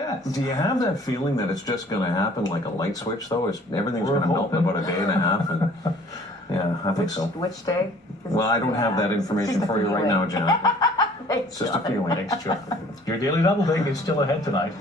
Yes. Do you have that feeling that it's just going to happen like a light switch, though? Everything's going to melt in about a day and a half? And, yeah, I think so. Which day? Well, I don't have that information for you right now, John. It's just a feeling. Thanks, John. Your daily double date is still ahead tonight.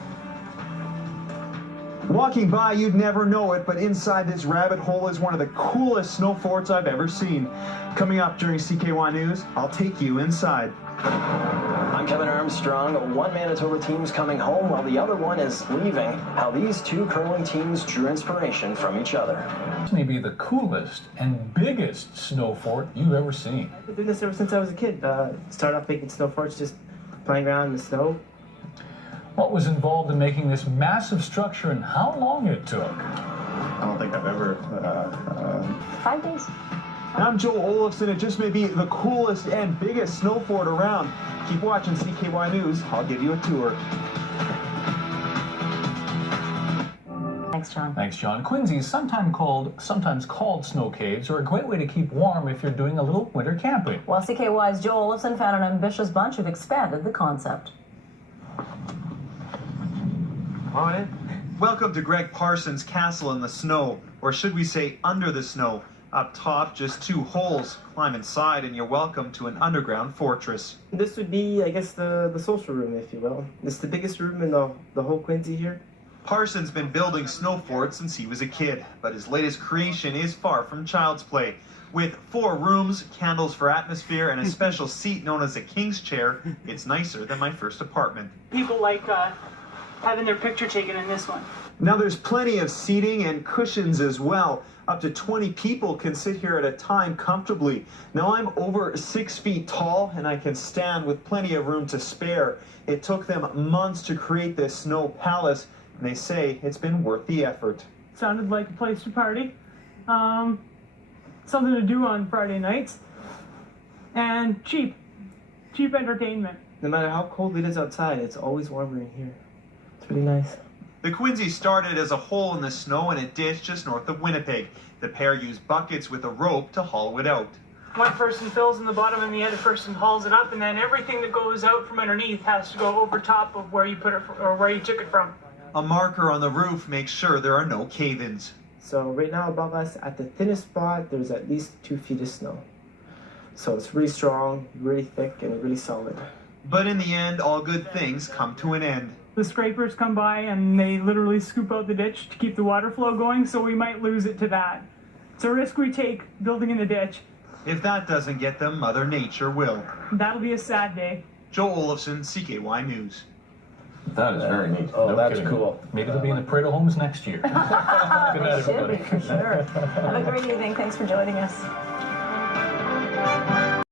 Walking by, you'd never know it, but inside this rabbit hole is one of the coolest snow forts I've ever seen. Coming up during CKY News, I'll take you inside. I'm Kevin Armstrong. One Manitoba team's coming home while the other one is leaving. How these two curling teams drew inspiration from each other. This may be the coolest and biggest snow fort you've ever seen. I've been doing this ever since I was a kid. Started off making snow forts, just playing around in the snow. What was involved in making this massive structure and how long it took? I don't think I've ever... 5 days. I'm Joel Olofsson. It just may be the coolest and biggest snow fort around. Keep watching CKY News. I'll give you a tour. Thanks, John. Thanks, John. Quinzee is sometimes called snow caves, are a great way to keep warm if you're doing a little winter camping. Well, CKY's Joel Olofsson found an ambitious bunch who've expanded the concept. Come on in. Welcome to Greg Parsons' castle in the snow, or should we say under the snow. Up top, just 2 holes. Climb inside and you're welcome to an underground fortress. This would be, I guess, the social room, if you will. It's the biggest room in the whole Quinzee here. Parsons been building snow forts since he was a kid, but his latest creation is far from child's play. With 4 rooms, candles for atmosphere, and a special seat known as a king's chair, it's nicer than my first apartment. People like having their picture taken in this one. Now there's plenty of seating and cushions as well. Up to 20 people can sit here at a time comfortably. Now I'm over 6 feet tall and I can stand with plenty of room to spare. It took them months to create this snow palace, and they say it's been worth the effort. Sounded like a place to party. Something to do on Friday nights. And cheap entertainment. No matter how cold it is outside, it's always warmer in here. It's really nice. The Quinzee started as a hole in the snow in a ditch just north of Winnipeg. The pair used buckets with a rope to hollow it out. One person fills in the bottom and the other person hauls it up, and then everything that goes out from underneath has to go over top of where you put it or where you took it from. A marker on the roof makes sure there are no cave-ins. So right now above us, at the thinnest spot, there's at least 2 feet of snow. So it's really strong, really thick, and really solid. But in the end, all good things come to an end. The scrapers come by and they literally scoop out the ditch to keep the water flow going, so we might lose it to that. It's a risk we take building in the ditch. If that doesn't get them, Mother Nature will. That'll be a sad day. Joe Olofsson, CKY News. That is very neat. Oh, that's cool. Maybe they'll be in the Pareto homes next year. Good night, Should everybody. be, for sure. Have a great evening. Thanks for joining us.